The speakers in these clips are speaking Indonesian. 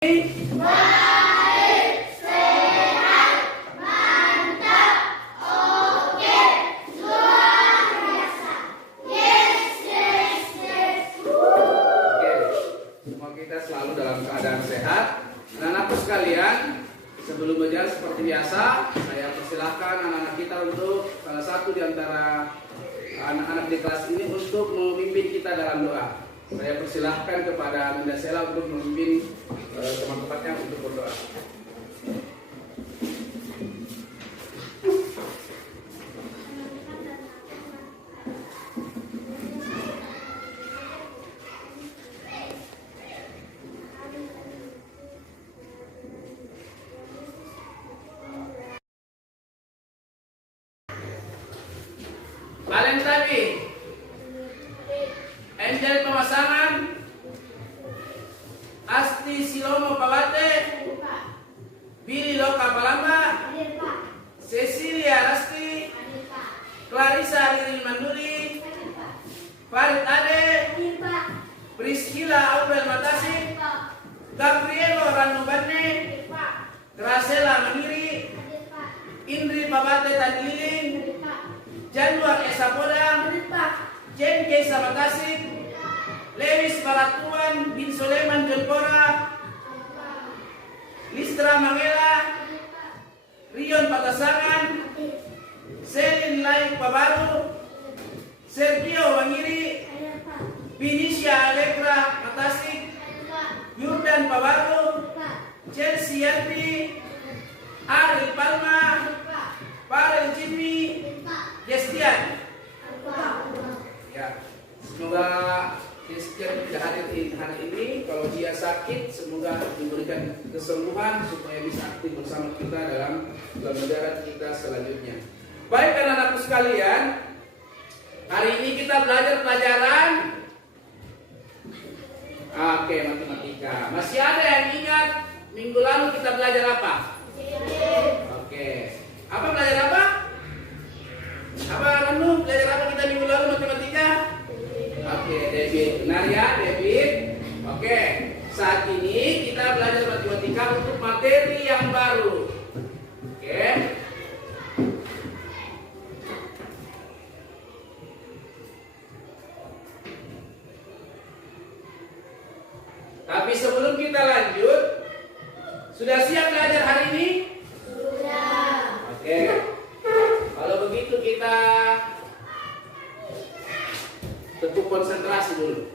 Baik, sehat, mantap, oke, luar biasa. Yes, yes, yes. Oke, semua kita selalu dalam keadaan sehat. Anak-anakku sekalian, sebelum berjalan seperti biasa, saya persilahkan anak-anak kita untuk salah satu di antara anak-anak di kelas ini untuk memimpin kita dalam doa. Saya persilahkan kepada Minda Sela untuk memimpin teman-temannya untuk berdoa. Valentine, Angel Pemasangan, Asti Silomo Pawate, Billy Loka Palamba, Cecilia Rasti, Clarissa Riri Manduri, Farid Ade, Priscilla Aubel Matasi, Gabrielo Ranubane, Gracela Maniri, Indri Pawate Tadliling, Januar Esa Podang, Jen Keisa Matasik, Lewis Baratuan bin Soleman Jolpora, Listra Mangela, Rion Patasangan, Selin Lai Pabaru, Sergio Wangiri, Binicia Alegra Matasik, Yurdan Pabaru, Chelsea Yanti, Ariel Palma, Farel Jimmy, Destian. Ya, semoga Destian tidak hadir hari ini. Kalau dia sakit, semoga diberikan kesembuhan supaya bisa aktif bersama kita dalam pembelajaran kita selanjutnya. Baik anak-anakku sekalian, hari ini kita belajar pelajaran matematika. Masih ada yang ingat minggu lalu kita belajar apa? Apa belajar apa? Kamu belajar apa kita minggu lalu matematika? David, benar ya David? Saat ini kita belajar matematika untuk materi yang baru. Tapi sebelum kita lanjut, sudah siap belajar hari ini? Sudah. Kalau begitu kita tentu konsentrasi dulu.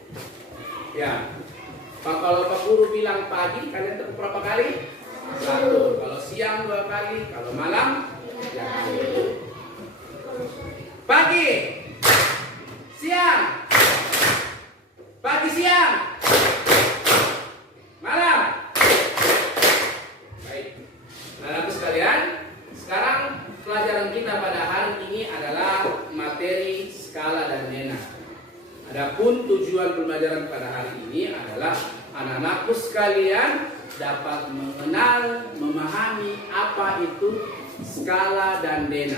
Ya. Kalau Pak Guru bilang pagi, kalian tepuk berapa kali? 1. Kalau siang 2 kali, kalau malam 3 kali. Pagi, siang, pagi siang, malam. Baik. Anak-anak sekalian, sekarang pelajaran kita pada hari ini adalah materi skala dan nena. Adapun tujuan pembelajaran pada hari ini adalah anak-anakku sekalian dapat mengenal, memahami apa itu skala dan nena.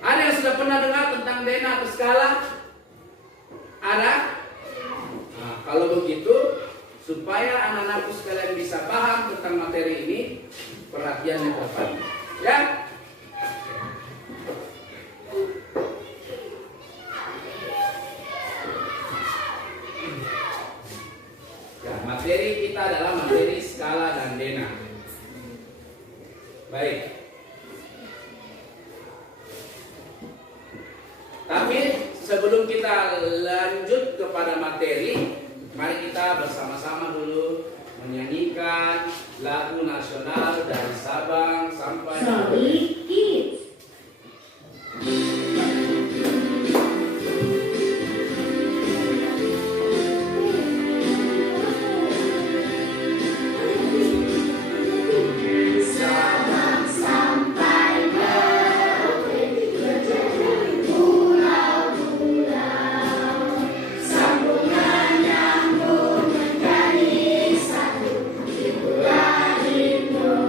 Ada yang sudah pernah dengar tentang nena atau skala? Ada? Nah, kalau begitu, supaya anak-anakku sekalian bisa paham tentang materi ini, perhatian yang tepat. Ya? Materi kita adalah materi skala dan nena. Baik. Tapi sebelum kita lanjut kepada materi, mari kita bersama-sama dulu menyanyikan lagu nasional dari Sabang sampai Merauke. Sambungan nyambung menjadi satu, itulah Indonesia.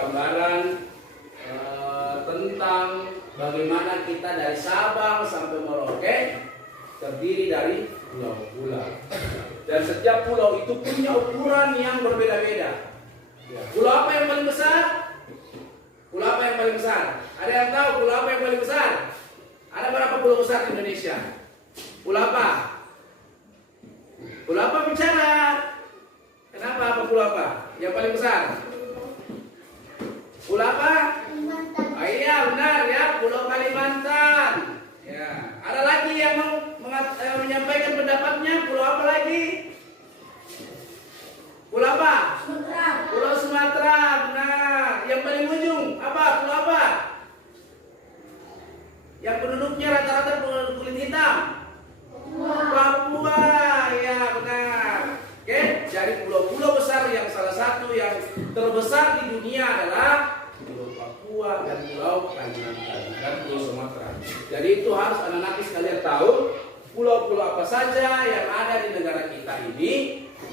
gambaran tentang bagaimana kita dari Sabang sampai Merauke terdiri dari pulau-pulau. Dan setiap pulau itu punya ukuran yang berbeda-beda. Ya, pulau apa yang paling besar? Pulau apa yang paling besar? Ada yang tahu pulau apa yang paling besar? Ada berapa pulau besar di Indonesia? Pulau apa? Pulau apa bicara? Kenapa apa pulau apa? Yang paling besar? Pulau apa? Kalimantan. Oh iya benar ya, Pulau Kalimantan. Ya, ada lagi yang mau menyampaikan pendapatnya? Pulau apa lagi? Pulau apa? Sumatera. Pulau Sumatera. Benar. Yang paling ujung apa? Pulau apa? Yang penduduknya rata-rata kulit hitam. Papua. Ya benar. Oke, jadi pulau-pulau besar yang salah satu yang terbesar di dunia adalah Pulau Papua dan Pulau Kalimantan dan Pulau Sumatera. Jadi itu harus anak-anak sekalian tahu pulau-pulau apa saja yang ada di negara kita ini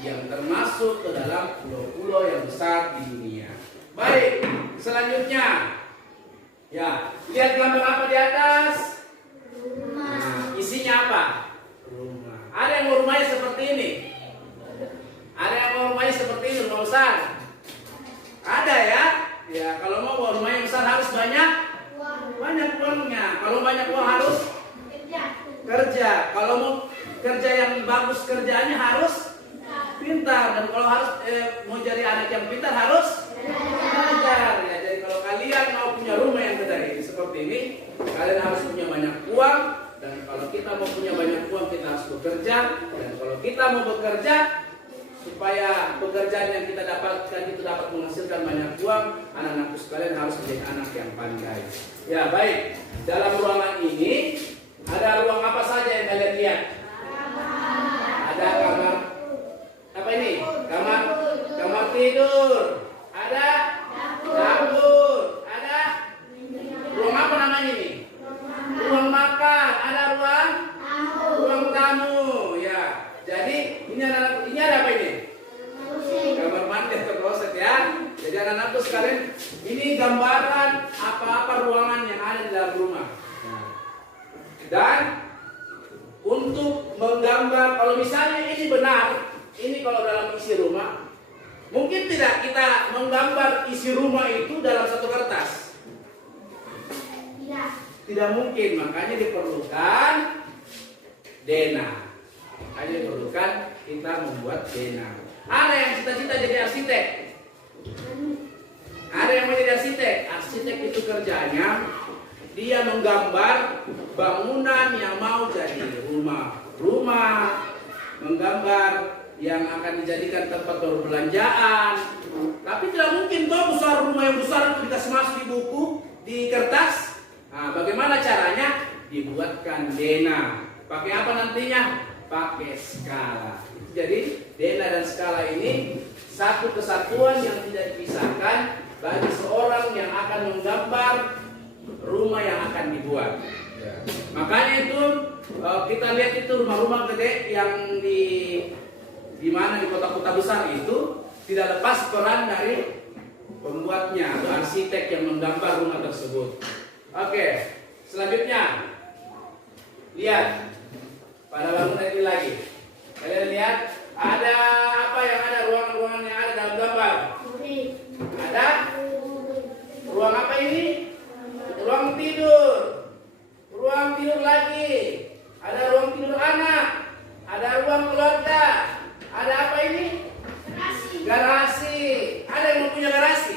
yang termasuk ke dalam pulau-pulau yang besar di dunia. Baik, selanjutnya, ya lihat gambar apa di atas? Nah, isinya apa? Rumah. Ada yang mau rumahnya seperti ini? Ada yang mau rumahnya seperti ini, rumah besar? Ada ya? Ya, kalau mau rumah yang besar harus banyak uangnya. Kalau banyak uang harus kerja. Kalau mau kerja yang bagus kerjaannya harus pintar. Dan kalau harus mau jadi anak yang pintar harus belajar. Ya, jadi kalau kalian mau punya rumah yang gede seperti ini, kalian harus punya banyak uang. Dan kalau kita mau punya banyak uang, kita harus bekerja. Dan kalau kita mau bekerja, supaya pekerjaan yang kita dapatkan itu dapat menghasilkan banyak uang, anak-anakku sekalian harus menjadi anak yang pandai. Ya baik, dalam ruangan ini ada ruang apa saja yang kalian lihat? Ada kamar apa ini? Kamar tidur. Ada dapur. Ada ruang apa namanya ini? Ruang makan. Ada ruang tamu. Ya. Jadi ini ada apa ini? Kamar mandi atau kloset ya. Jadi anak-anakku sekalian, ini gambaran apa-apa ruangan yang ada di dalam rumah. Dan untuk menggambar, kalau misalnya ini benar, ini kalau dalam isi rumah, mungkin tidak kita menggambar isi rumah itu dalam satu kertas. Tidak mungkin, makanya diperlukan dena. Makanya diperlukan kita membuat dena. Ada yang cita-cita jadi arsitek. Ada yang mau jadi arsitek. Arsitek itu kerjanya dia menggambar bangunan yang mau jadi rumah, menggambar yang akan dijadikan tempat perbelanjaan. Tapi tidak mungkin toh besar rumah yang besar itu dikasih masuk di buku, di kertas. Nah, bagaimana caranya? Dibuatkan dena. Pakai apa nantinya? Pakai skala. Jadi dena dan skala ini satu kesatuan yang tidak dipisahkan bagi seorang yang akan menggambar rumah yang akan dibuat. Ya. Makanya itu kita lihat itu rumah-rumah gede yang di mana di kota-kota besar itu tidak lepas peran dari pembuatnya atau arsitek yang menggambar rumah tersebut. Oke, selanjutnya lihat pada bangunan ini lagi. Kalian lihat ada apa yang ada ruangan-ruangan yang ada dalam gambar? Ada ruang apa ini? Ruang tidur. Ruang tidur lagi. Ada ruang tidur anak. Ada ruang keluarga. Ada apa ini? Garasi. Ada yang mau punya garasi?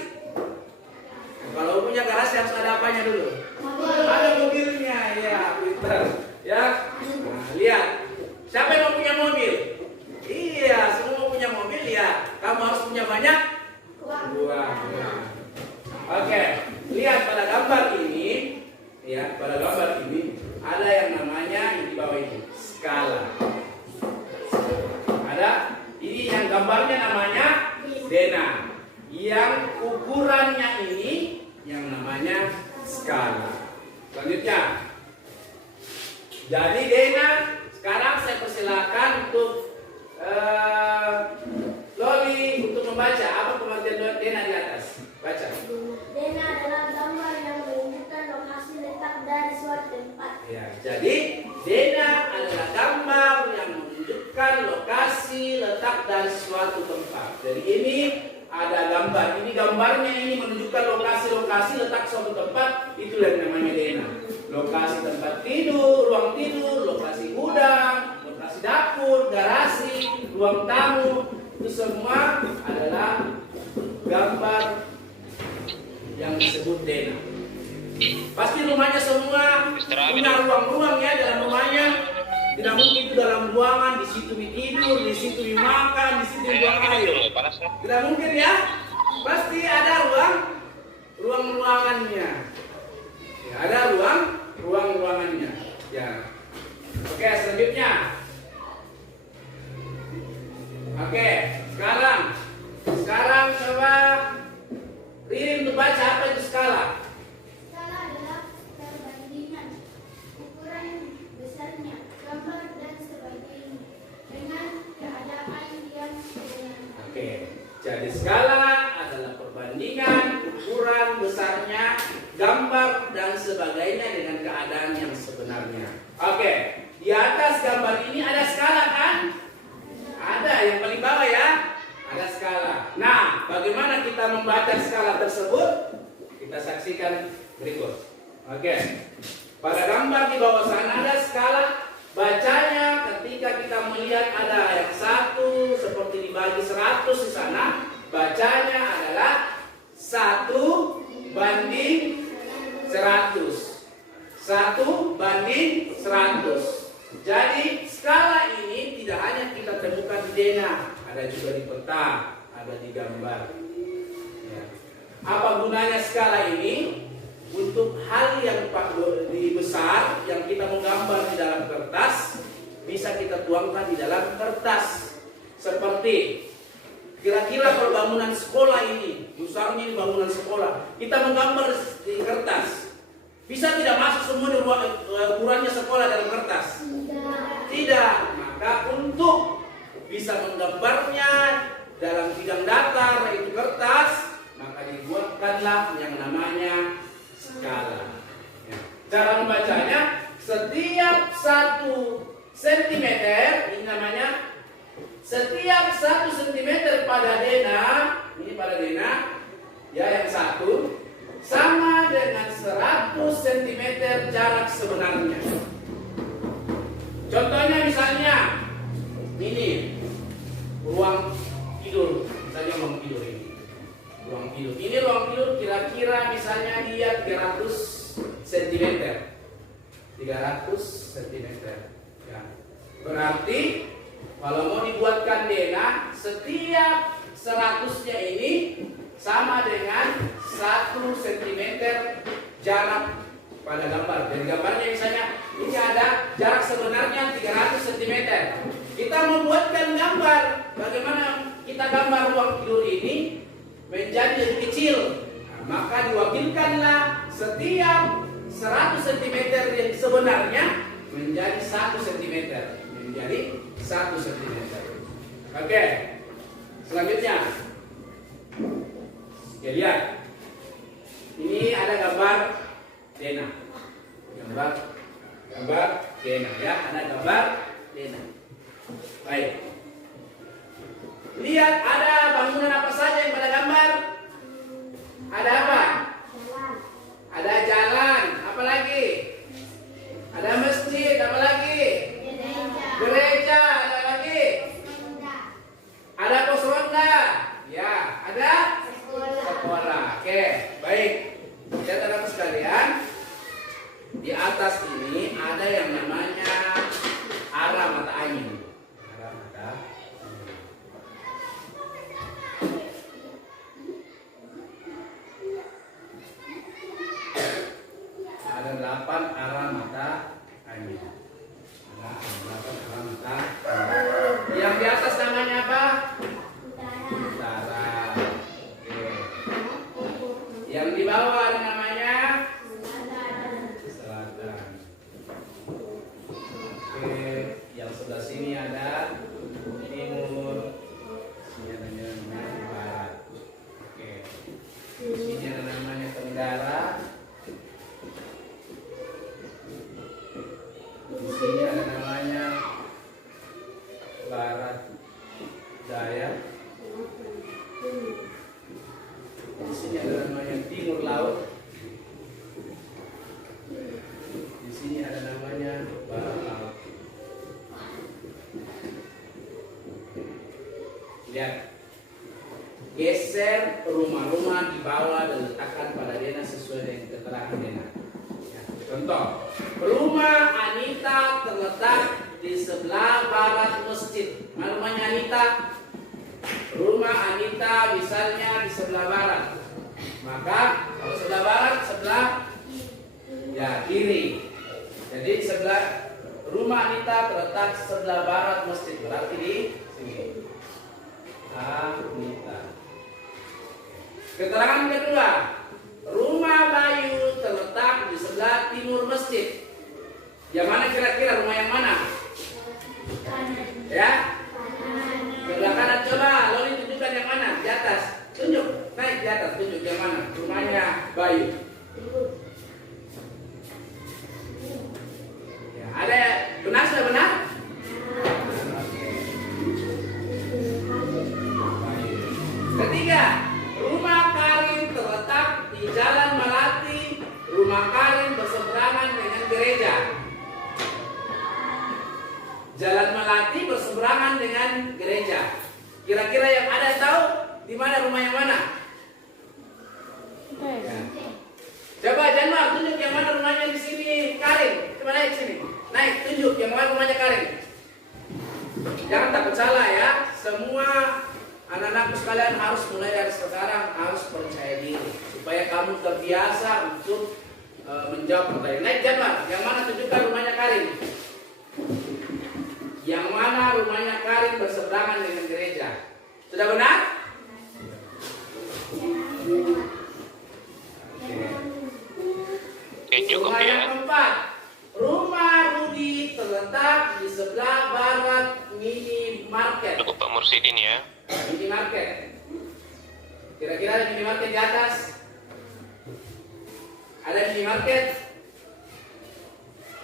Kalau punya garasi harus ada apanya dulu? Ada mobilnya, ya, pintar. Ya, nah, lihat. Siapa yang mau punya mobil? Iya, semua mau punya mobil ya. Kamu harus punya banyak uang. Oke, lihat pada gambar ini, ya, pada gambar ini ada yang namanya di bawah ini skala. Ada, ini yang gambarnya namanya dena. Yang ukurannya ini yang namanya skala. Selanjutnya, jadi dena. Sekarang saya persilakan untuk Loli untuk membaca apa pengertian dena di atas. Baca. gambar. Ini gambarnya ini menunjukkan lokasi-lokasi letak suatu tempat, itu yang namanya denah. Lokasi tempat tidur, ruang tidur, lokasi gudang, lokasi dapur, garasi, ruang tamu, itu semua adalah gambar yang disebut denah. Pasti rumahnya semua punya ruang-ruang ya dalam rumahnya. Tidak mungkin itu dalam ruangan, di situ tidur, di situ makan, di situ buang air. Tidak mungkin ya. Pasti ada ruang-ruangannya. Ya, ada ruang-ruangannya. Ya. Oke, selanjutnya. Oke, sekarang coba Ririn untuk baca apa itu skala. Skala adalah perbandingan ukuran besarnya, gambar dan sebagainya dengan keadaan yang sebenarnya. Oke, jadi skala adalah perbandingan ukuran besarnya, gambar dan sebagainya dengan keadaan yang sebenarnya. Oke, di atas gambar ini ada skala kan? Ada, yang paling bawah ya. Ada skala. Nah, bagaimana kita membaca skala tersebut? Kita saksikan berikut. Oke. Pada gambar di bawah sana ada skala. Bacanya ketika kita melihat ada yang satu seperti dibagi 100 di sana, bacanya adalah 1 banding 100. 1 banding 100. Jadi skala ini tidak hanya kita temukan di denah, ada juga di peta, ada di gambar. Ya. Apa gunanya skala ini? Untuk hal yang besar yang kita menggambar di dalam kertas, bisa kita tuangkan di dalam kertas. Seperti kira-kira kalau bangunan sekolah ini, besarnya ini bangunan sekolah, kita menggambar di kertas, bisa tidak masuk semua di ukurannya sekolah dalam kertas? Tidak. Maka untuk bisa menggambarnya dalam bidang datar yaitu kertas, maka dibuatkanlah yang namanya skala. Ya. Cara membacanya, setiap 1 cm ini namanya, setiap 1 cm pada denah, ini pada denah, ya yang 1 sama dengan 100 cm jarak sebenarnya. Contohnya misalnya ini ruang tidur, misalnya ruang tidur ini. Ruang tidur. Ini ruang tidur kira-kira misalnya dia 300 cm. 300 cm. Ya. Berarti kalau mau dibuatkan denah, setiap 100-nya ini sama dengan 1 cm jarak pada gambar. Dan gambarnya misalnya ini ada jarak sebenarnya 300 cm. Kita membuatkan gambar bagaimana kita gambar ruang tidur ini menjadi lebih kecil. Nah, maka diwakilkanlah setiap 100 cm yang sebenarnya menjadi 1 cm. Menjadi 1 cm. Oke. Selanjutnya. Ya, lihat. Ini ada gambar denah. Gambar denah ya, ada gambar denah. Baik. Lihat ada bangunan apa saja yang pada gambar? Ada apa? Ada jalan, apa lagi? Ada masjid, apa lagi? Gereja, ada lagi? Ada pos ronda. Ya, ada sekolah. Oke, baik. Saudara sekalian, di atas ini ada yang namanya arah mata angin. Arah mata angin. Ada 8 arah mata angin. Ada 8 arah mata angin. Yang di atas namanya apa? Utara. Oke. Yang di bawah ada namanya selatan. Oke, yang sebelah sini ada timur. Sini ada namanya barat. Oke. Di sini ada namanya tenggara. Di sini ada namanya barat daya. tahu? Di sini ada namanya barat laut. Lihat, geser rumah-rumah di bawah dan letakkan pada Dena sesuai dengan keterangan Dena. Ya, contoh, rumah Anita terletak di sebelah barat masjid. Mana rumahnya Anita? Rumah Anita misalnya di sebelah barat. Maka kalau sebelah barat, sebelah ya kiri. Jadi sebelah rumah Anita terletak sebelah barat masjid. Berarti di sini. Anita. Keterangan kedua, rumah Bayu terletak di sebelah timur masjid. Yang mana kira-kira rumah yang mana? Ya? Sebelah kanan. Coba Loli tunjukkan yang mana? Di atas. Tunjuk. Naik di atas. Tunjuk yang mana? Rumahnya Bayu. Ya, ada benar sudah benar? Ketiga, rumah Karin terletak di Jalan Melati. Rumah Karin berseberangan dengan gereja. Jalan Melati berseberangan dengan gereja. Kira-kira yang ada tahu di mana rumah yang mana? Ya. Coba Januar tunjuk yang mana rumahnya di sini Karin. Coba naik sini. Naik tunjuk yang mana rumahnya Karin. Jangan takut salah ya. Semua anak-anakku sekalian harus mulai dari sekarang harus percaya diri supaya kamu terbiasa untuk menjawab pertanyaan. Naik Januar. Yang mana tunjukkan rumahnya Karin. Yang mana rumahnya Karin berseberangan dengan gereja. Sudah benar? Cukup Rumah ya. yang keempat, rumah Rudi terletak di sebelah barat minimarket. Cukup Pak Mursidin ya. Minimarket. Kira-kira ada minimarket di atas? Ada minimarket?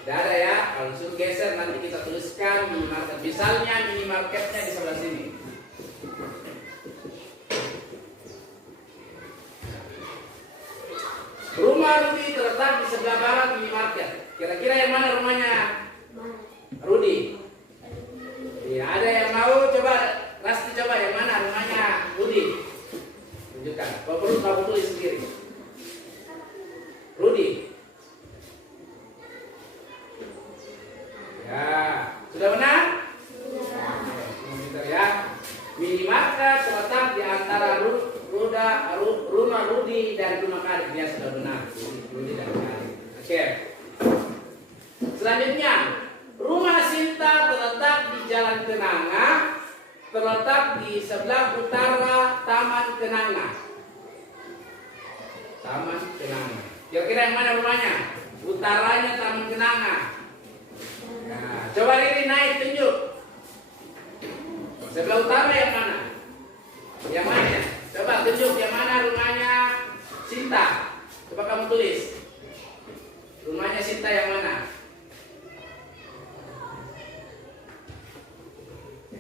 Tidak ada ya. Kalau suruh geser nanti kita tuliskan minimarket. Misalnya minimarketnya di sebelah sini. Rumah Rudi terletak di sebelah barat minimarket. Kira-kira yang mana rumahnya Rudi? Ya, ada yang mau coba? Rasti coba yang mana rumahnya Rudi? Tunjukkan. Kalau perlu kamu tulis sendiri. Rudi. Ya, sudah benar? Sudah. Ya. Minimarket terletak di antara rumah Rudi dan rumah Karin. Ya, sudah benar. Rudi dan Karin. Oke. Selanjutnya, rumah Sinta terletak di Jalan Kenanga, terletak di sebelah utara Taman Kenanga. Taman Kenanga. Kira-kira yang mana rumahnya? Utaranya Taman Kenanga. Nah, coba Riri naik tunjuk. Sebelah utara yang mana? Yang mana? Coba tunjuk yang mana rumahnya Sinta. Coba kamu tulis. Rumahnya Sinta yang mana?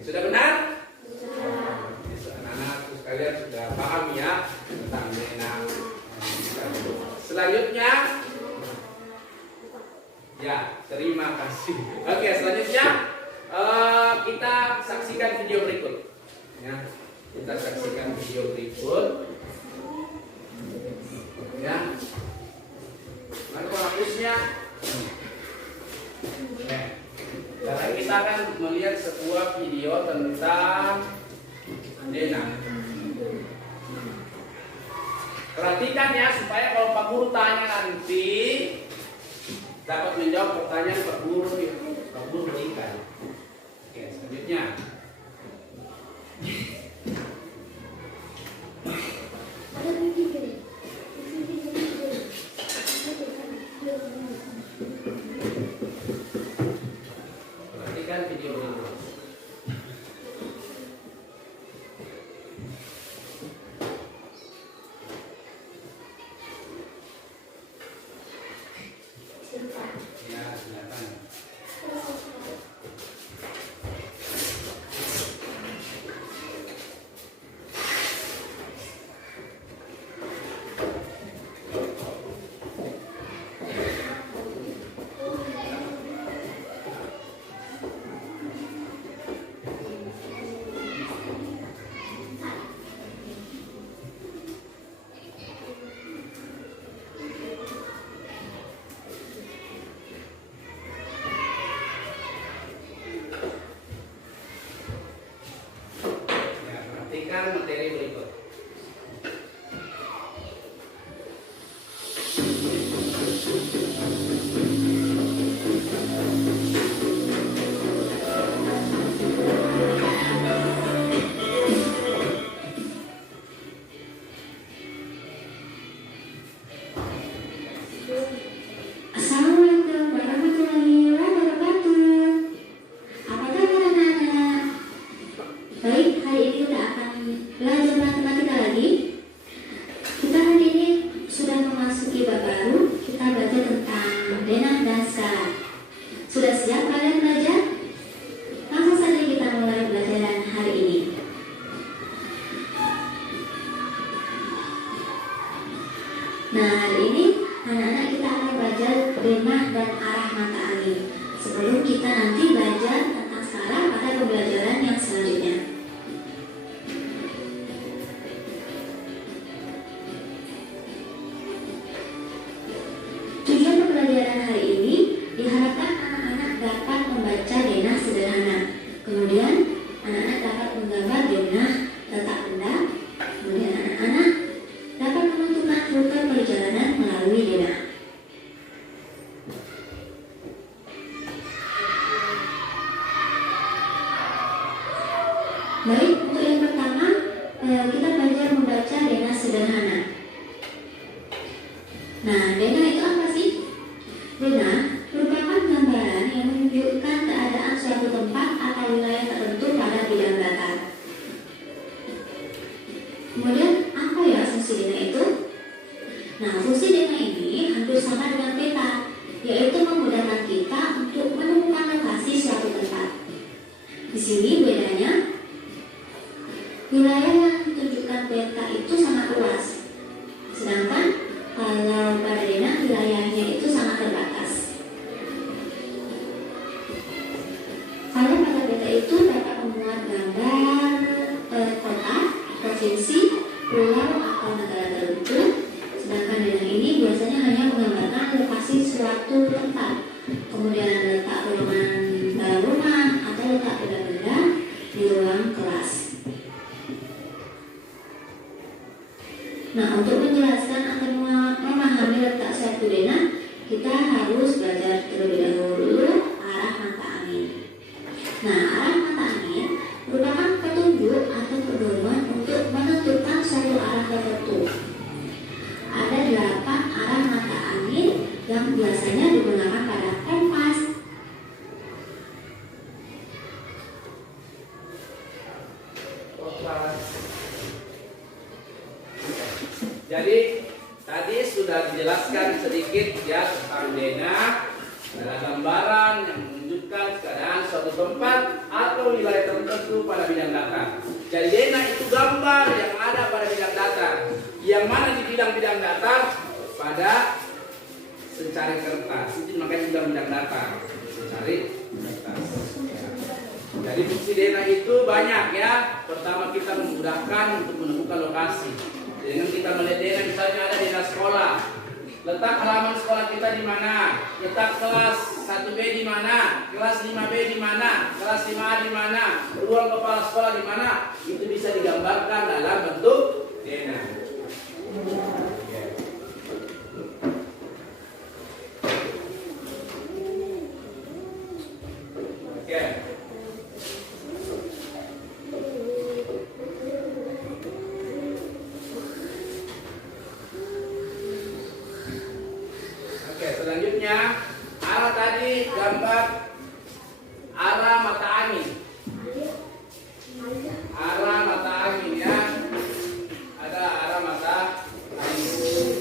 Sudah benar? Anak-anak sekalian sudah paham ya tentang Dena. Selanjutnya, ya terima kasih. Oke, selanjutnya kita saksikan video berikut. Ya, kita saksikan video berikut. Ya, mana hapusnya? Sekarang kita akan melihat sebuah video tentang Dena. Perhatikan ya supaya kalau Pak Guru tanya nanti dapat menjawab pertanyaan Pak Guru berikan. Oke, selanjutnya. Perhatikan video berikut. Ya, silakan. memasuki bab baru, kita belajar tentang denah dan skala. Sudah siap kalian belajar? Langsung saja kita mulai pelajaran hari ini. Nah, hari ini anak-anak kita akan belajar denah dan arah mata angin. Sebelum kita nanti belajar tentang skala pada pembelajaran yang selanjutnya. Tujuan pembelajaran hari ini diharapkan anak-anak dapat membaca denah sederhana. Kemudian anak-anak dapat menggambar denah letak benda. Kemudian anak-anak dapat menentukan rute perjalanan melalui denah. Baik, untuk yang pertama kita belajar membaca denah sederhana. Nah, denah itu apa sih? Denah merupakan gambaran yang menunjukkan keadaan suatu tempat atau wilayah tertentu pada bidang datar. Kemudian, apa ya fungsi denah itu? Nah, fungsi denah ini hampir sama dengan peta, yaitu memudahkan kita untuk menemukan lokasi suatu tempat. Di sini bedanya, wilayah yang ditunjukkan peta itu sangat luas, sedangkan kalau pada denah wilayahnya itu sangat terbatas. Kalau pada peta itu dapat memuat gambar kota, provinsi, pulau atau negara tertentu, sedangkan denah ini biasanya hanya menggambarkan lokasi suatu tempat, kemudian letak ruangan dalam rumah atau letak benda-benda di ruang kelas. Nah, untuk menjelaskan atau memahami letak suatu denah, kita harus belajar terlebih dahulu arah mata angin. Nah, arah mata angin merupakan petunjuk atau pedoman untuk menentukan suatu arah tertentu. Ada 8 arah mata angin yang biasanya digunakan pada kompas. Jadi tadi sudah dijelaskan sedikit ya tentang denah, adalah gambaran yang menunjukkan keadaan suatu tempat atau wilayah tertentu pada bidang datar. Jadi denah itu gambar yang ada pada bidang datar. Yang mana di bidang-bidang datar pada secari kertas. Itu makanya juga bidang datar. Secari kertas. Jadi fungsi denah itu banyak ya. Pertama kita memudahkan untuk menemukan lokasi. Dengan kita melihat denah, misalnya ada denah sekolah, letak halaman sekolah kita di mana, letak kelas 1B di mana, kelas 5B di mana, kelas 5A di mana, ruang kepala sekolah di mana, itu bisa digambarkan dalam bentuk denah. Oke. Selanjutnya, arah tadi gambar arah mata angin. Arah mata angin ya. Ada arah mata angin.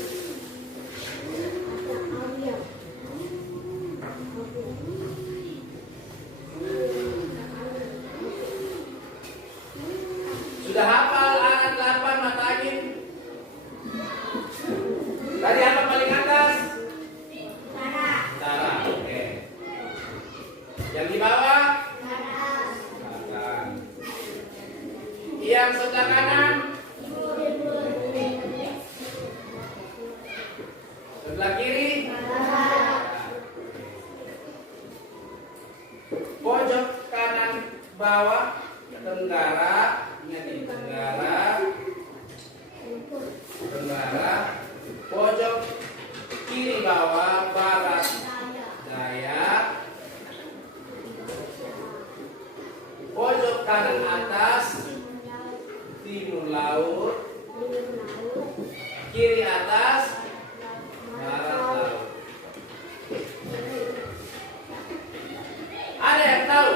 Sudah hafal arah 8 mata angin? Tadi apa paling atas? Utara, oke. Yang di bawah? Selatan. Yang sebelah kanan? Sebelah kiri? Pojok kanan bawah? Tenggara. Ingat ini, tenggara. Tenggara. Pojok kiri bawah, barat, daya. Pojok kanan atas, timur laut. Kiri atas, barat laut. Ada yang tahu?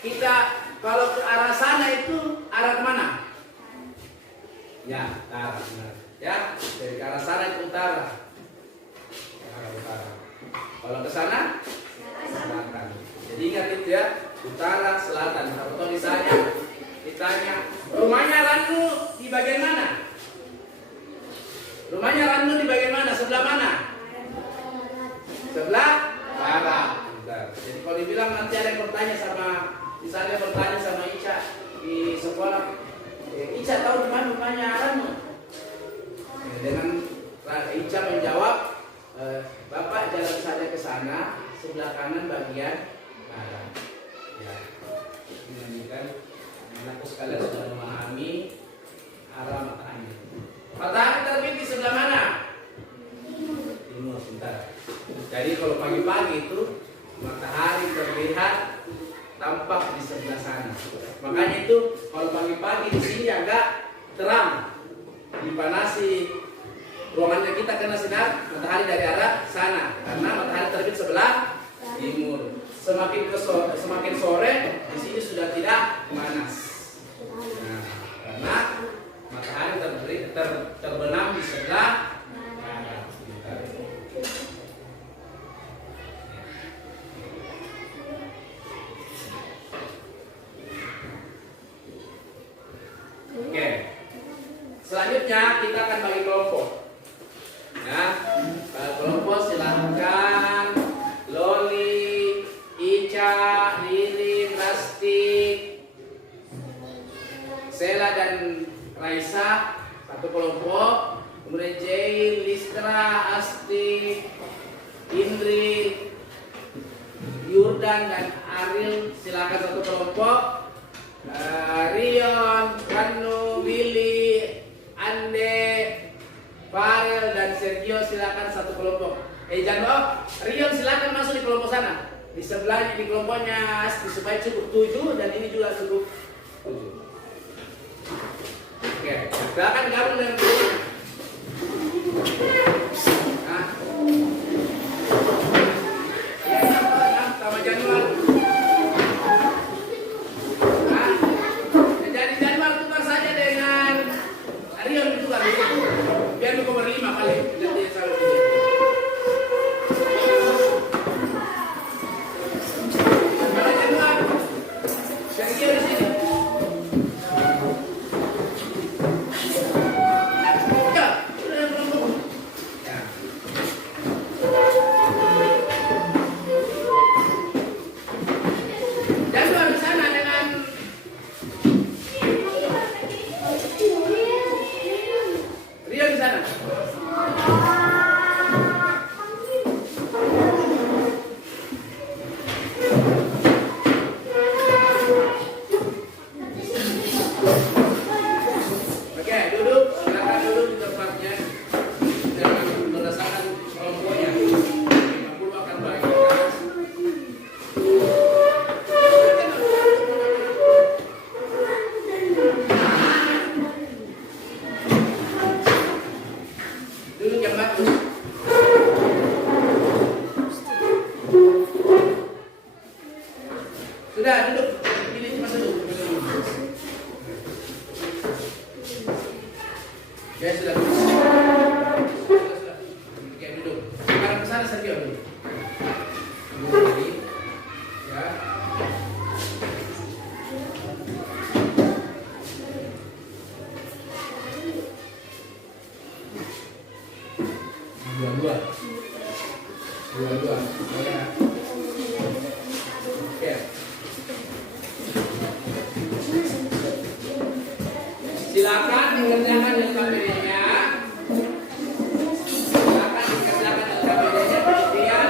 Kita kalau ke arah sana itu arah kemana? Ya, ke arah sana. Ya, dari ke arah sana ke utara. utara? Arah utara. Kalau ke sana selatan. Jadi ingat itu ya, utara, selatan. Kalau ditanya, rumahnya Ranu di bagian mana? Rumahnya Ranu di bagian mana? Sebelah mana? Sebelah barat. Bentar. Jadi kalau dibilang nanti ada yang bertanya sama, misalnya bertanya sama Ica di sekolah, Ica tahu di mana rumahnya Ranu? Dengan Ica menjawab, Bapak jalan saja ke sana, sebelah kanan bagian barat. Ya, ini kan anakku sekalian sudah memahami arah matahari. Matahari terbit di sebelah mana? Timur. Sebentar. Jadi kalau pagi-pagi itu matahari terlihat tampak di sebelah sana. Makanya itu kalau pagi-pagi di sini agak terang, dipanasi ruangannya kita kena sinar matahari dari arah sana karena matahari terbit sebelah timur. Semakin sore di sini sudah tidak panas. Nah, karena matahari terbenam di sebelah barat. Oke. Selanjutnya kita akan bagi kelompok. Ya, kelompok silahkan Loli, Ica, Lili, Rasti, Sela dan Raisa satu kelompok. Kemudian Jay, Listra, Asti, Indri, Yurdan dan Ariel silakan satu kelompok. Rion, Ranu, Willy, Ande, Farel dan Sergio silakan satu kelompok. Jangan Rion silakan masuk di kelompok sana. Di sebelahnya di kelompoknya supaya cukup 7 dan ini juga cukup 7. Oke, silakan gabung dengan kelompoknya. Nah. Ya, sama Januar. Nah, jadi Januar tukar saja dengan Rion tukar. Biar nomor 5 kali. Nanti saya silakan mengerjakan LKPD-nya. Silakan dikerjakan LKPD-nya.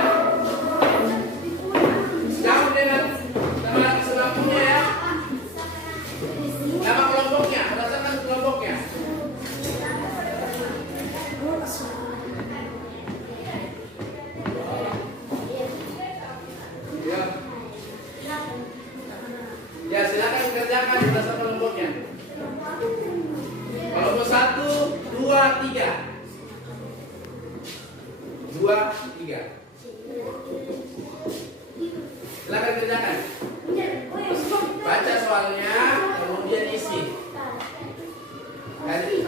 Kemudian jawab dengan nama sebabnya ya. Nama kelompoknya, berdasarkan kelompoknya. Ya, silakan dikerjakan berdasarkan kelompoknya. Kelompok 1, 2, 3. 2, 3. Silakan kerjakan. Baca soalnya, kemudian isi. Ganti.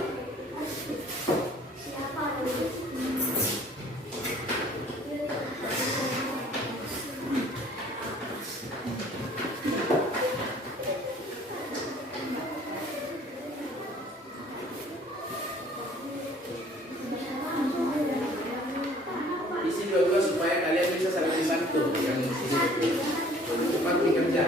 Tuh, yang sini. Cepat dikerja.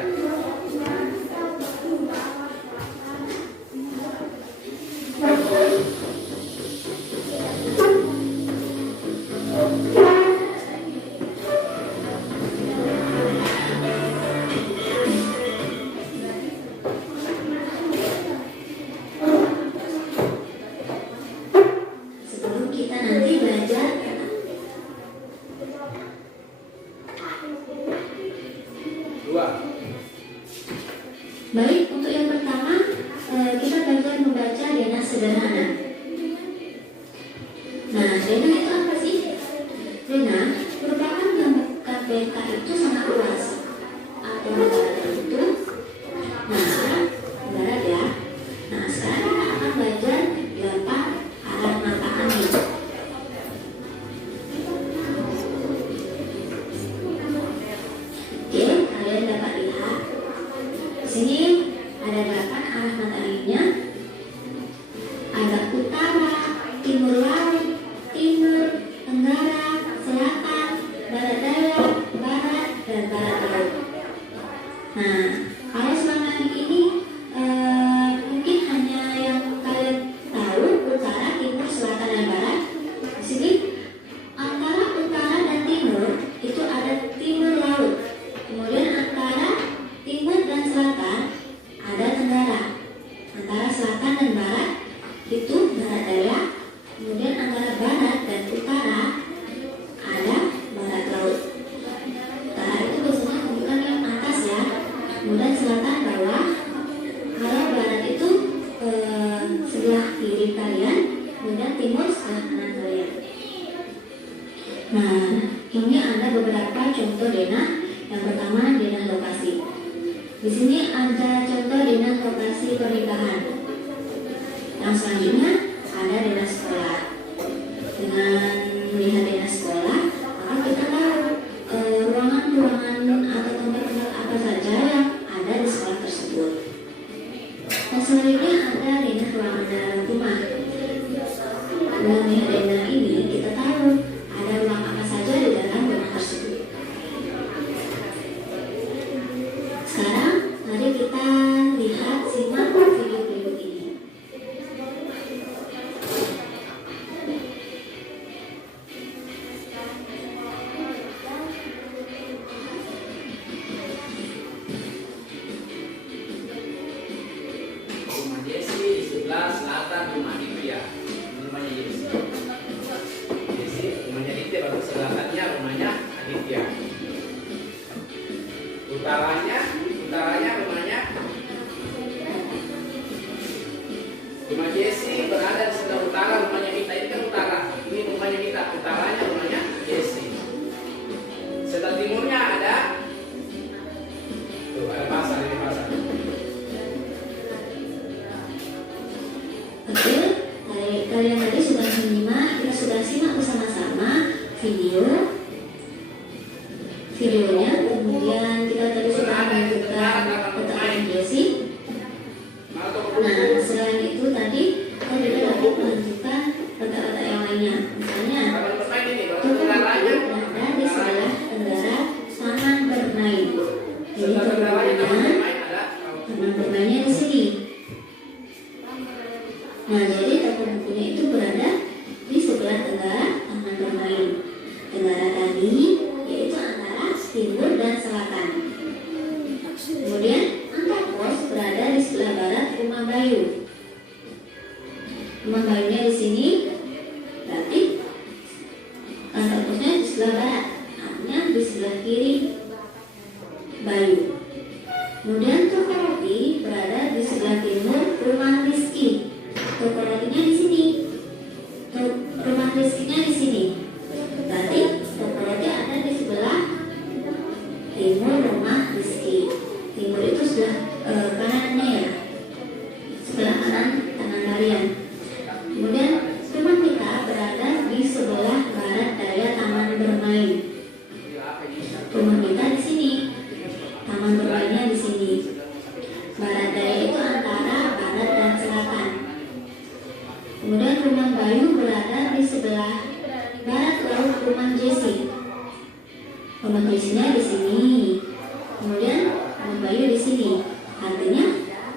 Sebelum kita nanti belajar Dua. baik, untuk yang pertama kita belajar membaca denah sederhana. Nah, denah itu apa sih? Denah merupakan gambar peta itu sangat luas atau negara itu. Nah, ibarat ya. Nah, sekarang kita akan belajar 8 arah mata angin. Oke, kalian dapat lihat di sini ada 8 arah mata anginnya. Ada utara, timur laut, timur, tenggara, selatan, barat daya, barat, dan barat laut. Nah, kalau selama ini mungkin hanya yang kalian tahu utara, timur, selatan, dan barat. Di sini antara utara dan timur itu ada timur laut. Kemudian antara timur dan selatan ada tenggara. Antara selatan dan barat itu barat daya. Kemudian antara barat dan utara ada barat laut. Utara itu biasanya tunjukkan yang atas ya. Kemudian selatan bawah. Kalau barat itu sebelah kiri kalian. Kemudian timur sebelah kanan kalian. Nah, ini ada beberapa contoh denah. Yang pertama denah lokasi. Di sini ada contoh denah lokasi pernikahan. Yang selanjutnya ada denah sekolah. Dengan melihat denah sekolah, maka kita tahu ruangan-ruangan atau tempat-tempat apa saja yang ada di sekolah tersebut. Dan selanjutnya ada denah ruangan dalam rumah. Dengan melihat denah ini, kita tahu ada ruang apa saja di dalam rumah tersebut. Sekarang mari kita lihat simak video berikut ini. Rumah Jesse di sebelah selatan rumah Divya. Ini rumahnya Jesse. Jesse rumahnya Divya, baru selatannya rumahnya Aditya. Utaranya rumahnya rumah Jesse berada di sebelah utara rumahnya Mita. Ini kan utara. Ini rumahnya Mita. Utaranya rumahnya Jesse. Sebelah timurnya ada tuh, ada pasar, ini pasar. Oke, kalian tadi sudah menyimak, kita sudah simak bersama-sama videonya. Kemudian kita tadi sudah menunjukkan peta angin Jesse. Nah, selain itu tadi kita juga dapat menunjukkan peta-peta yang lainnya. Misalnya, toko berada di sebelah tenggara taman bermain. Jadi taman bermainnya di sini. Nah, jadi toko bukunya itu berada di sebelah tenggara taman bermain. Tenggara tadi yaitu antara timur dan selatan. Kemudian kantor pos berada di sebelah barat rumah Bayu. Rumah Bayunya di sini, berarti kantor posnya di sebelah barat, artinya di sebelah kiri Bayu. Kemudian toko roti berada di sebelah timur rumah Rizky. Toko rotinya di sini, rumah Rizky-nya di sini. Berarti toko roti ada di sebelah timur rumah Rizky. Timur itu sebelah kanannya ya, sebelah kanan tangan kalian. Kemudian rumah kita berada di sebelah barat daya taman bermain. Rumah kita di sini, taman bermainnya di sini. Barat daya itu antara barat dan selatan. Kemudian rumah Bayu berada di sebelah barat laut rumah Jesse. Rumah Krisna di sini. Kemudian rumah Bayu di sini. Artinya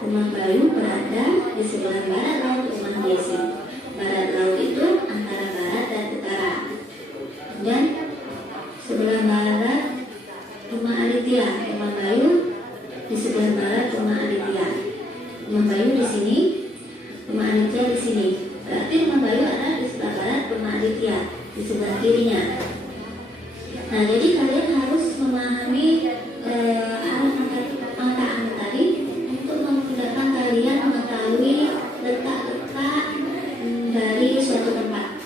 rumah Bayu berada di sebelah barat laut rumah Desi. Barat laut itu antara barat dan utara. Dan sebelah barat rumah Aditya. Rumah Bayu di sebelah barat rumah Aditya. Rumah Bayu di sini, rumah Aditya di sini. Berarti rumah Bayu ada di sebelah barat rumah Aditya, di sebelah kirinya. Nah, jadi kalian harus memahami angka-angka tadi untuk memudahkan kalian mengetahui letak-letak dari suatu tempat.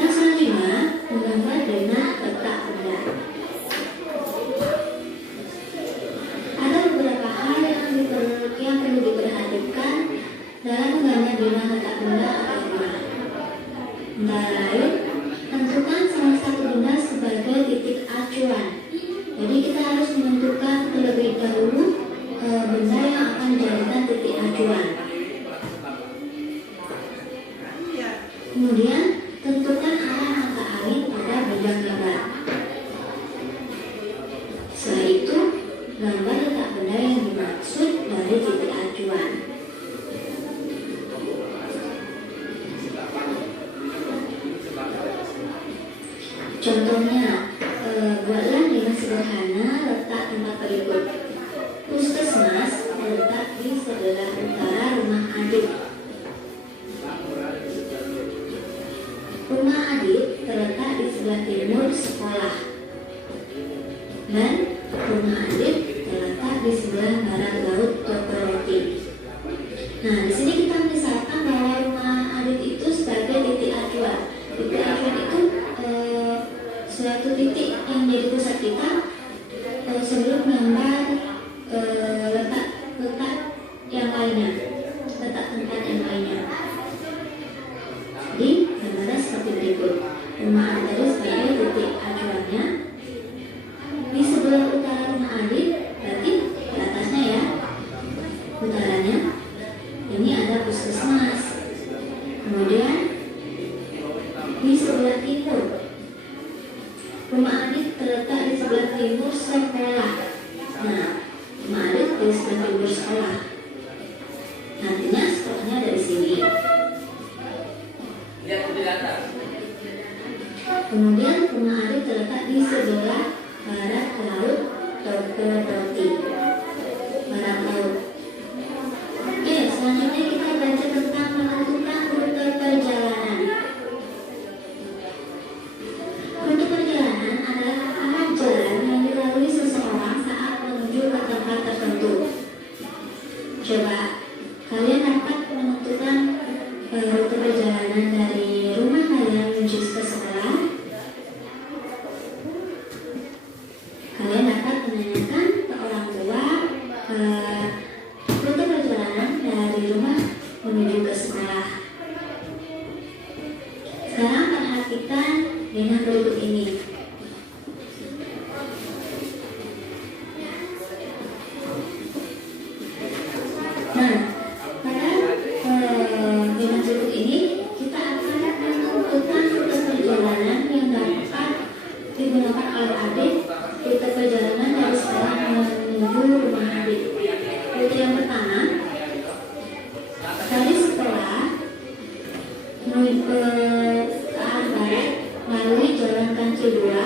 Yang selanjutnya, menggambar dengan letak benda. Ada beberapa hal yang perlu diperhatikan dalam menggambar dengan letak benda atau rumah. Antara lain, tentukan salah satu benda sebagai titik acuan. Jadi kita harus menentukan terlebih dahulu benda yang akan dijadikan titik acuan. Kemudian tentukan arah mata angin pada bidang gambar. Setelah itu, gambar letak benda yang dimaksud dari titik acuan. Contohnya, buatlah dengan sederhana letak tempat berikut. Puskesmas terletak di sebelah utara rumah Adit. Rumah Adit terletak di sebelah timur sekolah. Dan rumah Adit terletak di sebelah barat laut toko roti. Nah, di sini kita misalkan bahwa rumah Adit itu sebagai titik acuan. Titik acuan itu suatu titik yang menjadi pusat kita sebelum gambar letak yang lainnya, letak tempat yang lainnya. Jadi gambarnya seperti berikut. Rumah Adit sebagai titik acuannya di sebelah utara rumah Adit, berarti di atasnya ya, utaranya ini ada puskesmas. Kemudian di sebelah timur rumah Adit terletak di sebelah timur sekolah. Nah, rumah Adit di sebelah timur sekolah. Nantinya sekolahnya ada di sini. Lihat di atas. Kemudian rumah Adit terletak di sebelah barat laut toko roti. Barat laut. Oke, selanjutnya kita baca tentang menentukan rute perjalanan. Rute perjalanan adalah arah jalan yang dilalui seseorang saat menuju ke tempat tertentu. Coba kalian dapat menentukan rute perjalanan dari rumah kalian menuju ke sekolah. Kalian dapat menanyakan ke orang tua rute perjalanan dari rumah menuju ke sekolah. Sekarang perhatikan dengan berikut ini. Nah, pada dengan berikut ini kita akan menentukan rute perjalanan yang dapat digunakan oleh Adit. Rute perjalanan dari sekolah menuju rumah Adit. Rute yang pertama, dari sekolah menuju ke arah barat melalui jalan Kancil 2.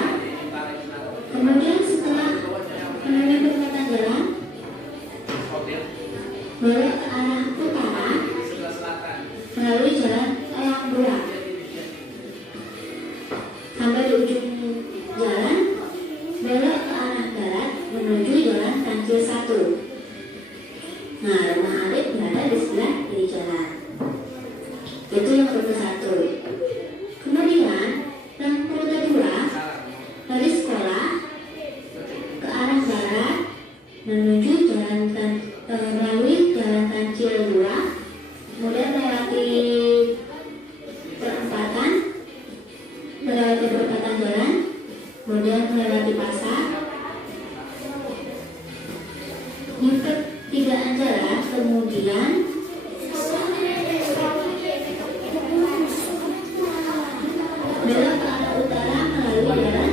Kemudian setelah menemui perempatan jalan, belok ke arah utara melalui jalan Elang 2. Sampai di ujung jalan, belok ke arah barat menuju jalan Kancil 1. Nah, rumah Adit berada di sebelah kiri jalan. Itu yang rute 1. Kemudian yang rute 2, dari sekolah ke arah barat menuju melalui jalan Kancil 2, kemudian melewati perempatan jalan, kemudian melewati pasar. Yang ketiga adalah kemudian belok ke arah utara melalui jalan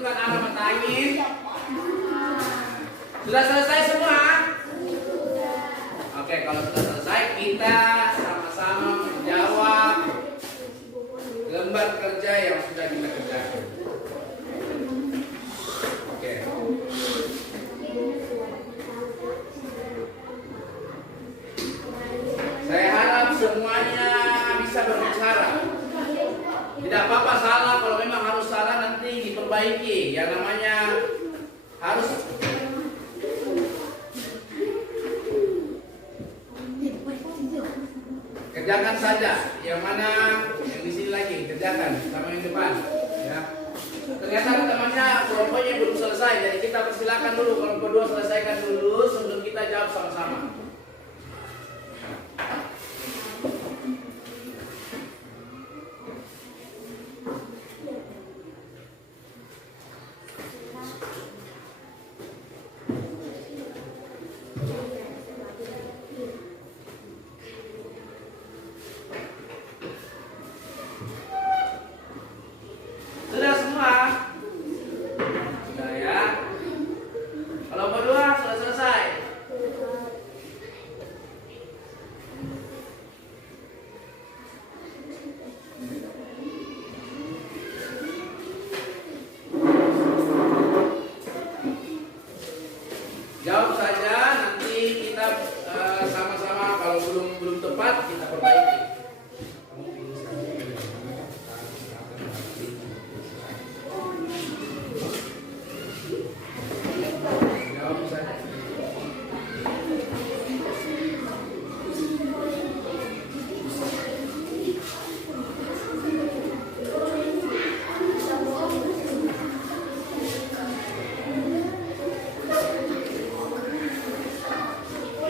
tentukan arah mata angin. Sudah selesai semua? Oke, kalau sudah selesai kita sama-sama menjawab lembar kerja yang sudah kita kerjakan. Oke. Saya harap semuanya bisa berbicara. Tidak apa-apa salah, kalau memang harus salah nanti diperbaiki. Yang namanya harus kerjakan saja. Yang mana yang di sini lagi kerjakan sama yang depan. Ya. Ternyata temannya kelompoknya belum selesai, jadi kita persilakan dulu kelompok 2 selesaikan dulu sebelum kita jawab sama-sama. Sudah semua? Sudah ya. Kelompok 2 sudah selesai. Jawab saja, nanti kita sama-sama kalau belum tepat kita perbaiki. Jawab saja.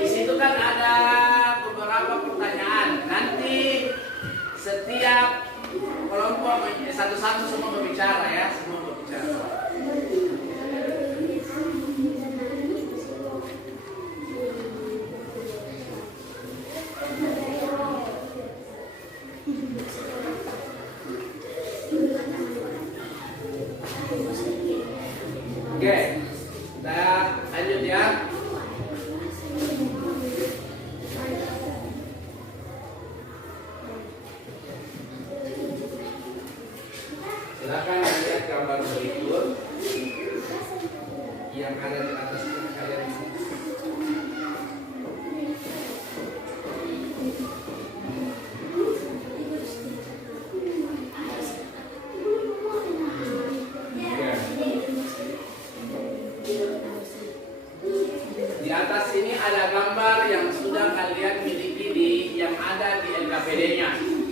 Di situ kan ada beberapa pertanyaan. Nanti setiap kelompok satu-satu semua berbicara ya, semua berbicara. Oke, kita lanjut ya. Silakan lihat gambar berikut yang ada di atas kalian. Ya. Di atas ini ada gambar yang sudah kalian miliki yang ada di LKPD-nya,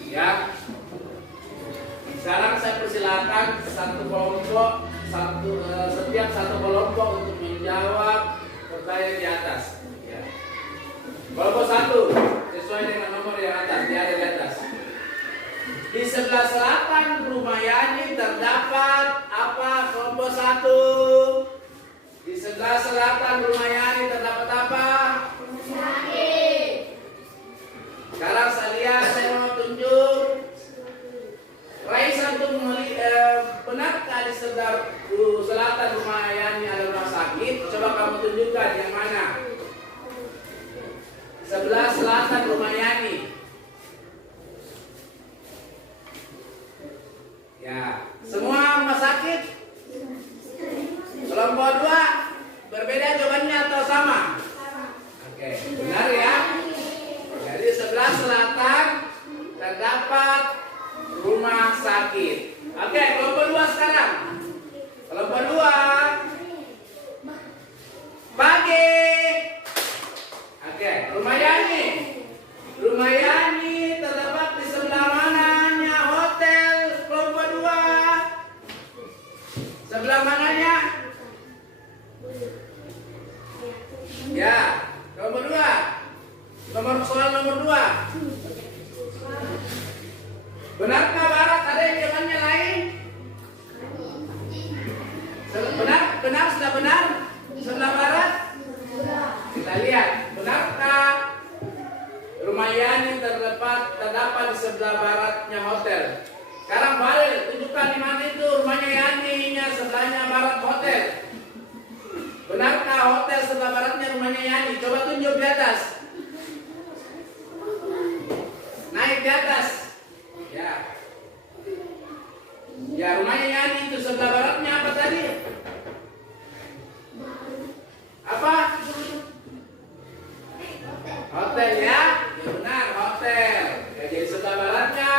ya. Sekarang saya persilakan setiap satu kelompok untuk menjawab pertanyaan di atas. Ya. Kelompok 1 sesuai dengan nomor yang atas, dia ada di atas. Di sebelah selatan rumah Yani terdapat apa? Kelompok 1. Di sebelah selatan rumah Yani terdapat apa? Sekarang saya mau tunjuk. Raisa untuk benarkah di sebelah selatan rumah Yani ada rumah sakit? Coba kamu tunjukkan yang mana. Sebelah selatan rumah Yani. Ya, semua rumah sakit. Kelompok 2 berbeda jawabannya atau sama? Oke, benar ya. Jadi sebelah selatan terdapat rumah sakit. Oke, kelompok 2 sekarang. Kelompok 2 pagi. Oke, rumah Yani. Rumah Yani terdapat di sebelah mananya hotel kelompok 2? Sebelah mananya? Ya, kelompok 2. Soal nomor 2. Benarkah barat ada yang jawabannya lain? Benar Sekarang balik, tunjukkan di mana itu rumahnya Yani, sebelahnya barat hotel. Benarkah hotel sebelah baratnya rumahnya Yani? Coba tunjuk di atas. Naik di atas. Ya. Ya, rumahnya Yani itu sebelah baratnya apa tadi? Apa? Hotel ya? Ya benar, hotel. Ya, jadi sebelah baratnya.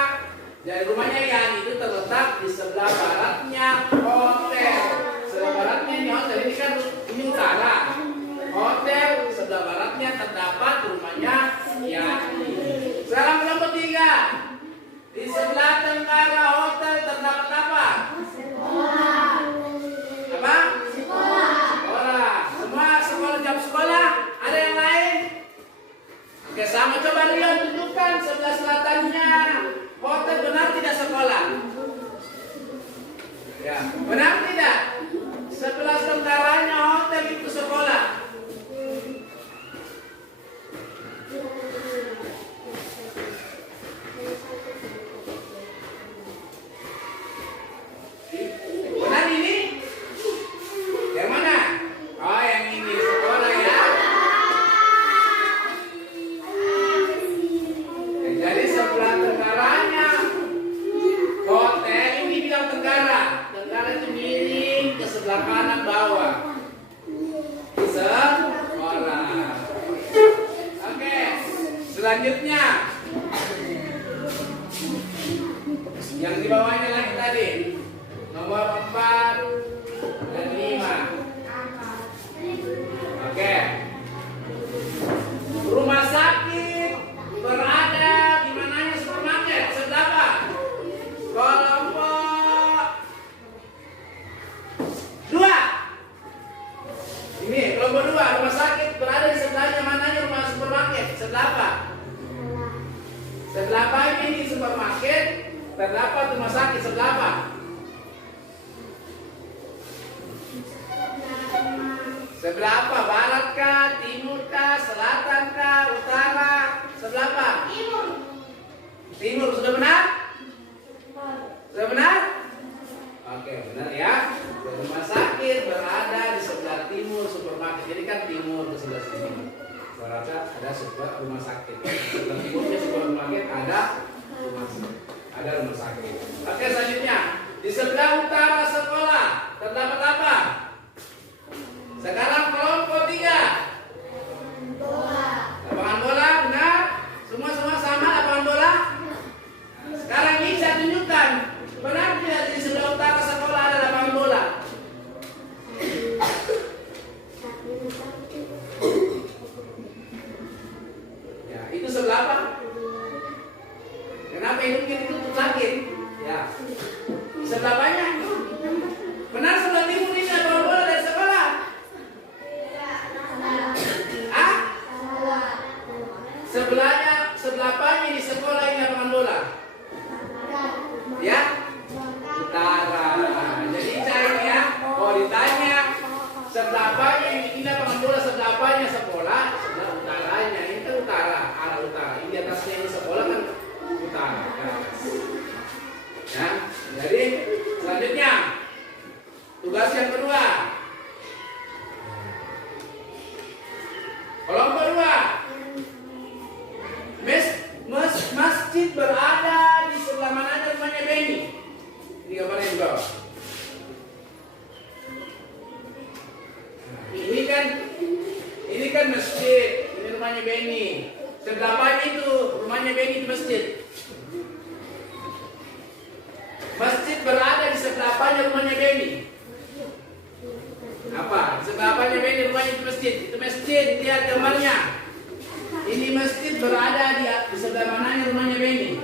Jadi rumahnya Yani itu terletak di sebelah baratnya hotel. Sebelah baratnya ini hotel, ini kan ini utara. Hotel sebelah baratnya terdapat rumahnya Yani. Sekarang kelompok 3. Di sebelah tenggara hotel terdapat apa? Apa? Sekolah. Semua sekolah, jam sekolah. Ada yang lain? Oke, sama coba Rion tunjukkan sebelah selatannya. Hotel benar tidak sekolah? Ya, benar tidak? Sebelah tenggaranya hotel itu sekolah. Benar ini? Yang mana? Oh, yang ini sekolah ya. Jadi sebelah tenggaranya hotel ini bilang tenggara. Tenggara itu miring ke sebelah kanan bawah. Sekolah. Oke, selanjutnya yang di bawahnya lagi tadi nomor 4 dan 5. Oke. Rumah sakit berada di mananya supermarket? Sebelah apa? Kelompok 2. Ini kelompok 2. Rumah sakit berada di sebelahnya mananya rumah supermarket? Sebelah apa? Sebelah apa ini supermarket? Terdapat rumah sakit sebelah apa? Sebelah apa? Barat kah? Timur kah? Selatan kah? Utara? Sebelah apa? Timur. Sudah benar? Sudah benar? Oke, benar ya. Rumah sakit berada di sebelah timur supermarket. Jadi kan timur ke sebelah sini. Berarti ada sebuah rumah sakit. Sebelah timurnya sebuah rumah sakit ada rumah sakit. Ada rumah sakit. Oke, selanjutnya di sebelah utara sekolah terdapat apa? Sekarang kelompok 3. Lapangan bola, benar? Semua sama lapangan bola? Sekarang ini saya tunjukkan. Benar tidak di sebelah utara sekolah ada lapangan bola? Ya, itu sebelah apa? Kenapa hidungnya ditutup sakit? Ya. Sebelah banyak. Benar sebelah timur ini ada lapangan bola dari sekolah? Ah? Sebelah apanya di sekolah ini lapangan bola? Ya? Utara. Jadi cari ya. Kalau ditanya sebelah apanya ini lapangan bola, sebelah apanya sekolah? Sebelah utaranya. Ini kan utara, arah utara. Ini di atasnya ini sekolah kan utara. Ya. Jadi selanjutnya tugas yang kedua. Kelompok 2. Masjid berada di sebelah mana rumahnya Beni? Ini gambarnya di bawah. Ini kan masjid. Ini rumahnya Beni. Sebelah apa itu rumahnya Beni di masjid? Masjid berada di sebelah apanya rumahnya Beni? Apa? Sebelah apanya Beni rumahnya di masjid? Itu masjid, lihat gambarnya. Ini masjid berada di sebelah mananya rumahnya Beni?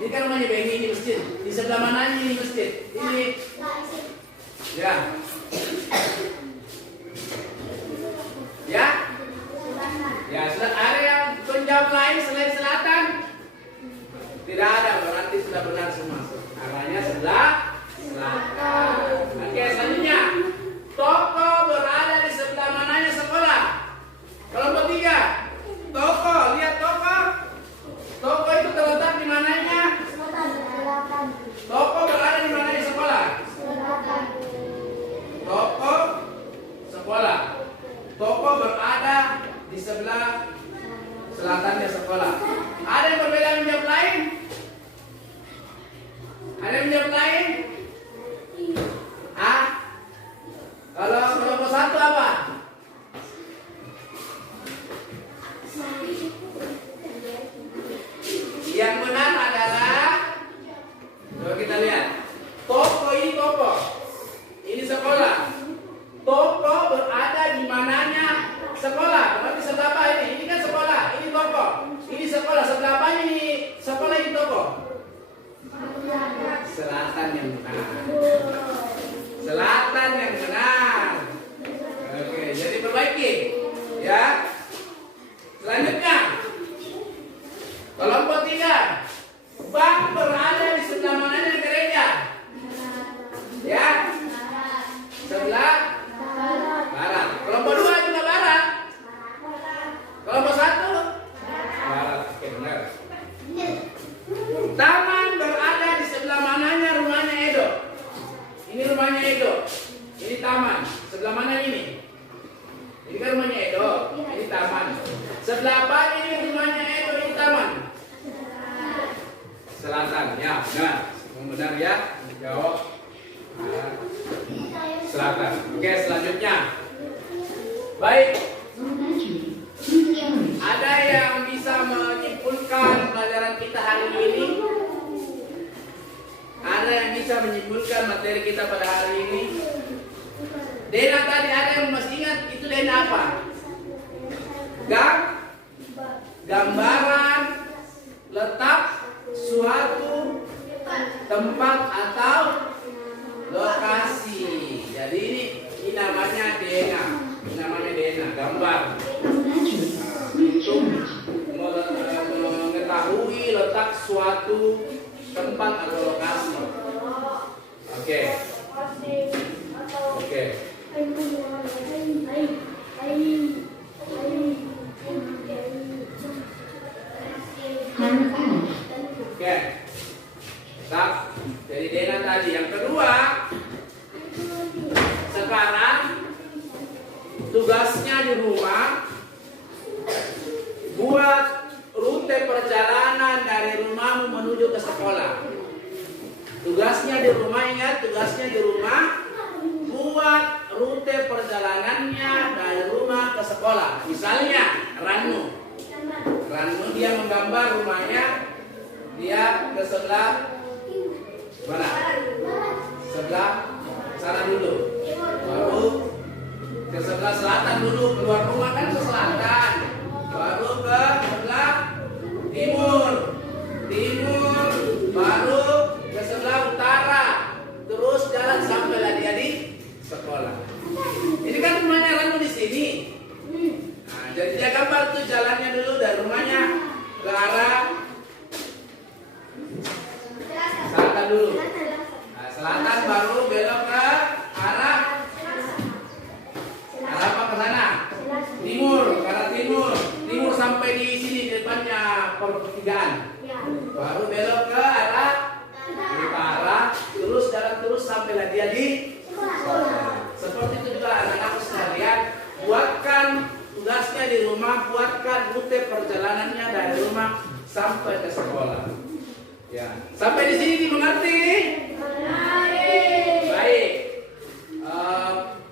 Ini kan rumahnya Beni, ini masjid. Di sebelah mananya ini masjid? Ini. Ya. Ya? Ya, ada yang menjawab lain selain selatan? Tidak ada, berarti sudah benar semua. Arahnya sebelah selatan. Oke, selanjutnya. Toko berada di sebelah mananya sekolah? Kelompok 3. Toko, lihat toko. Toko itu terletak di mananya? Toko menjawab lain? Ah? Kalau kelompok 1 apa? Yang benar adalah, coba kita lihat. Toko ini toko. Ini sekolah. Toko berada di mananya sekolah. Berarti sebelah apa ini? Ini kan sekolah. Ini toko. Ini sekolah. Sebelah apa ini? Sekolah ini toko. Selatan yang benar. Selatan yang benar. Oke, jadi perbaiki. Ya. Selanjutnya. Kelompok 3. Bank berada di sebelah mananya gereja? Ya. Sebelah barat. Kelompok 2 juga barat. Kelompok 1 barat. Oke, benar. Taman berada di sebelah mananya rumahnya Edo? Ini rumahnya Edo. Ini taman. Sebelah mana ini? Ini kan rumahnya Edo. Ini taman. Sebelah apa ini rumahnya Edo? Ini taman. Selatan. Ya, benar. Benar ya. Jawab. Selatan. Oke, selanjutnya. Baik. Ada yang bisa menyimpulkan pelajaran kita hari ini? Ada yang bisa menyimpulkan materi kita pada hari ini? Dena tadi ada yang masih ingat itu Dena apa? Gambaran letak suatu tempat atau lokasi. Jadi ini namanya Dena. Ini namanya Dena, gambar. Untuk mengetahui letak suatu tempat atau lokasi. Oke. Oke. Oke. Stop. Jadi Dena tadi. Yang kedua, sekarang tugasnya di rumah buat rute perjalanan dari rumahmu menuju ke sekolah. Tugasnya di rumah, ingat, tugasnya di rumah buat rute perjalanannya dari rumah ke sekolah. Misalnya Ranmu dia menggambar rumahnya, dia ke sebelah mana? Sebelah sana dulu, baru ke sebelah selatan dulu, keluar rumah kan ke selatan, baru ke sebelah timur, baru ke sebelah utara, terus jalan sampailah dia di sekolah. Ini kan rumahnya Ranu di sini. Nah, jadi dia gambar tuh jalannya dulu dari rumahnya ke arah selatan dulu. Nah, selatan baru belok ke arah apa ke sana? Timur, ke arah timur. Timur sampai di sini di depannya pertigaan. Baru belok ke arah utara, terus jalan terus sampailah dia di sekolah. Seperti itu juga anak-anak sekalian, buatkan tugasnya di rumah, buatkan rute perjalanannya dari rumah sampai ke sekolah. Ya, sampai di sini dimengerti? Baik.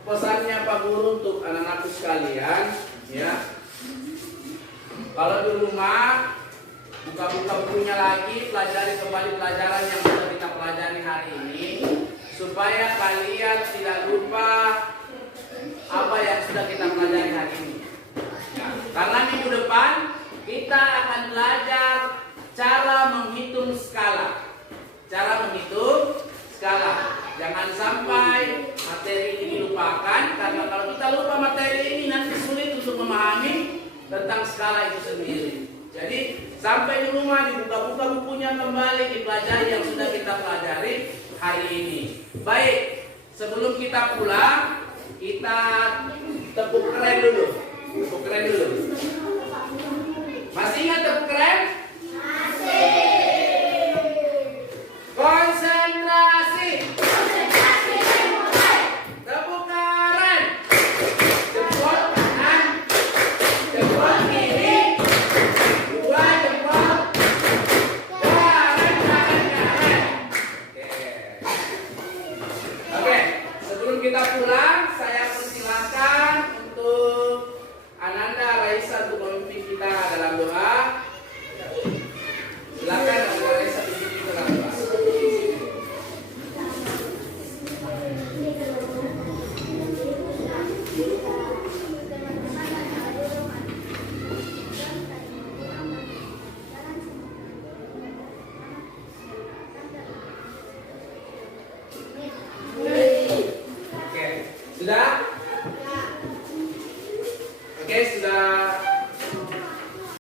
Pesannya Pak Guru untuk anak-anak sekalian, ya. Kalau di rumah buka-buka bukunya lagi, pelajari kembali pelajaran yang sudah kita pelajari hari ini, supaya kalian tidak lupa apa yang sudah kita pelajari hari ini. Ya, karena minggu depan kita akan belajar cara menghitung skala. Jangan sampai materi ini dilupakan, karena kalau kita lupa materi ini nanti sulit untuk memahami tentang skala itu sendiri. Jadi sampai di rumah dibuka-buka bukunya kembali, dipelajari yang sudah kita pelajari hari ini. Baik, sebelum kita pulang, kita tepuk keren dulu. Masih ingat tepuk keren? Masih. Konsentrasi. Tepuk keren. Jempol kanan, jempol kiri, dua jempol. Keren. Oke, kita pulang